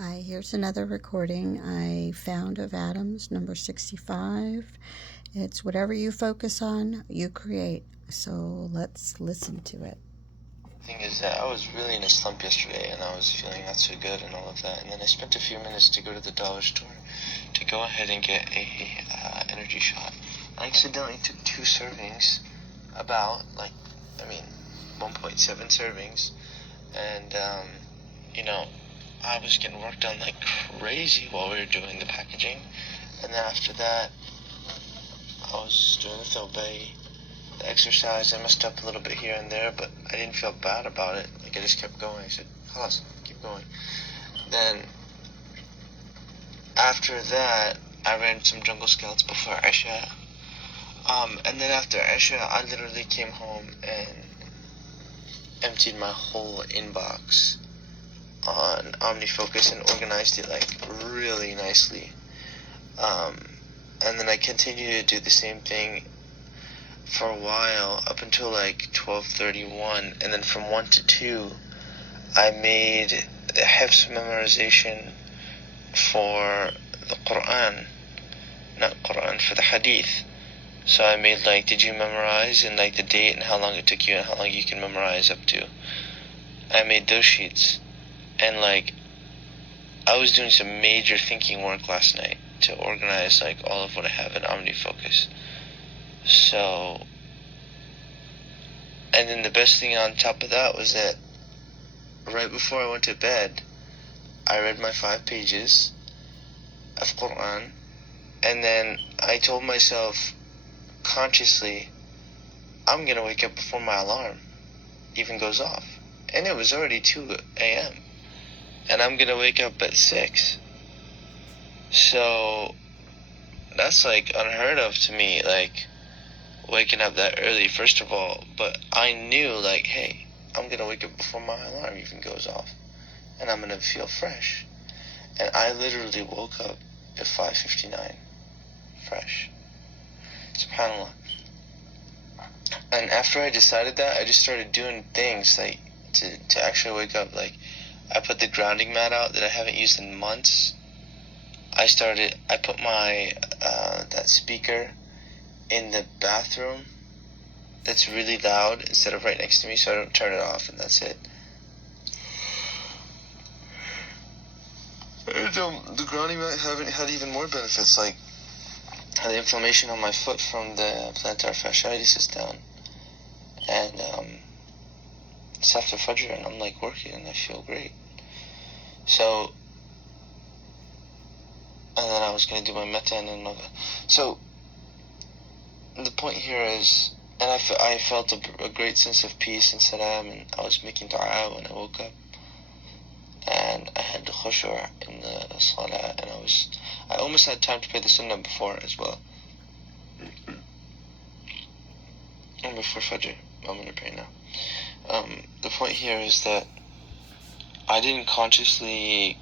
Hi, here's another recording I found of Adams, number 65. It's whatever you focus on, you create. So let's listen to it. The thing is that I was really in a slump yesterday and I was feeling not so good and all of that. And then I spent a few minutes to go to the dollar store to go ahead and get a energy shot. I accidentally took 2 servings, 1.7 servings. And, I was getting work done like crazy while we were doing the packaging. And then after that, I was doing the filbay, the exercise. I messed up a little bit here and there, but I didn't feel bad about it. Like, I just kept going. I said, "Halas, keep going." Then, after that, I ran some jungle scouts before Isha. And then after Isha, I literally came home and emptied my whole inbox on OmniFocus and organized it like really nicely. And then I continued to do the same thing for a while up until like 12:31, and then from 1 to 2 I made the Hifz memorization for the Quran, not Quran, for the Hadith. So I made like, did you memorize, and like the date and how long it took you and how long you can memorize up to. I made those sheets. And like, I was doing some major thinking work last night to organize like all of what I have in OmniFocus. So, and then the best thing on top of that was that right before I went to bed, I read my 5 pages of Quran, and then I told myself consciously, I'm gonna wake up before my alarm even goes off. And it was already 2 a.m. and I'm gonna wake up at 6. So that's like unheard of to me, like waking up that early, first of all. But I knew, like, hey, I'm gonna wake up before my alarm even goes off, and I'm gonna feel fresh. And I literally woke up at 5:59, fresh. SubhanAllah. And after I decided that, I just started doing things like to actually wake up. Like, I put the grounding mat out that I haven't used in months. I put my that speaker in the bathroom that's really loud instead of right next to me, so I don't turn it off, and that's it. And the grounding mat had even more benefits, like the inflammation on my foot from the plantar fasciitis is down. And it's after Fajr and I'm like working and I feel great. So, and then I was going to do my metta and then so the point here is, and I felt a great sense of peace and salam, and I was making dua when I woke up, and I had the khushu' in the salah, and I almost had time to pray the sunnah before as well, and before Fajr. I'm going to pray now. The point here is that I didn't consciously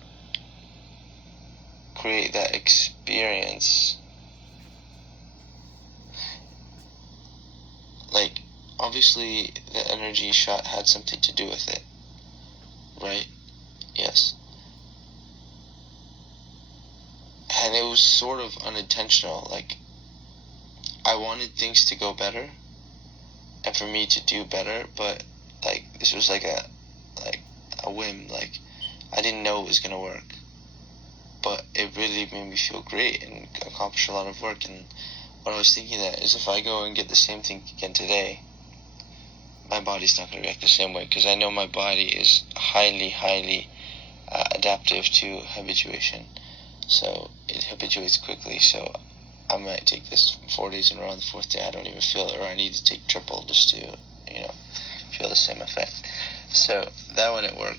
create that experience. Like, obviously, the energy shot had something to do with it, right? Yes. And it was sort of unintentional. Like, I wanted things to go better and for me to do better, but like, this was like a whim. Like, I didn't know it was gonna work, but it really made me feel great and accomplish a lot of work. And what I was thinking that is, if I go and get the same thing again today, my body's not gonna react the same way, because I know my body is highly adaptive to habituation, so it habituates quickly. So I might take this 4 days in a row, on the 4th day I don't even feel it, or I need to take triple just to, feel the same effect. So that wouldn't work.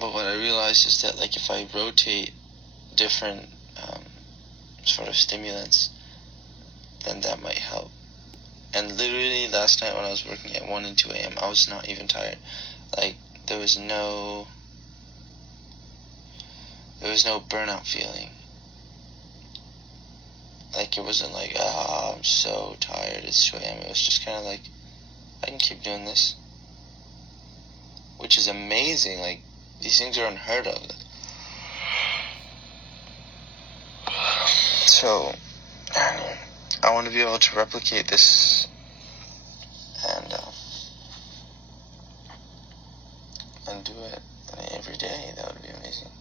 But what I realized is that, like, if I rotate different sort of stimulants, then that might help. And literally last night when I was working at 1 and 2 a.m., I was not even tired. Like, there was no burnout feeling. Like, it wasn't like, I'm so tired, it's 2 a.m. It was just kind of like, I can keep doing this. Which is amazing. Like, these things are unheard of. So, I want to be able to replicate this and do it every day. That would be amazing.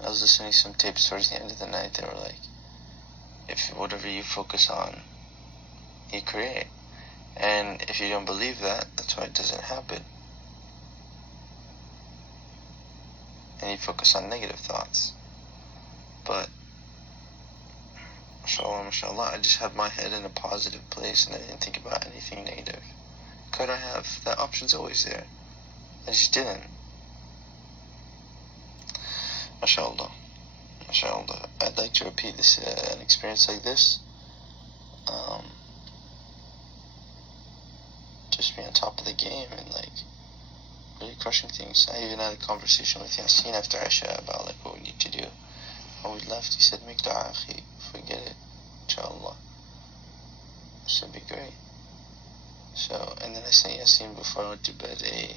I was listening to some tapes towards the end of the night. They were like, if whatever you focus on, you create. And if you don't believe that, that's why it doesn't happen. And you focus on negative thoughts. But, mashallah, I just had my head in a positive place and I didn't think about anything negative. Could I have? That option's always there. I just didn't. Mashallah. Mashallah. I'd like to repeat this, an experience like this. Just be on top of the game and really crushing things. I even had a conversation with Yasin after Isha about what we need to do. When we left, he said, make dua, akhi. Forget it. Inshallah. This would be great. So, and then I sent Yasin before I went to bed a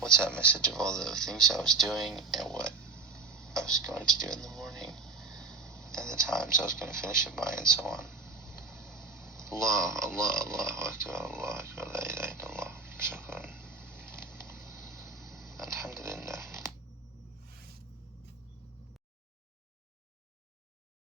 WhatsApp message of all the things I was doing and what I was going to do in the morning and the times I was going to finish it by and so on. Allah, Allah, Allahu Akbar, Allah Akbar, la ilaha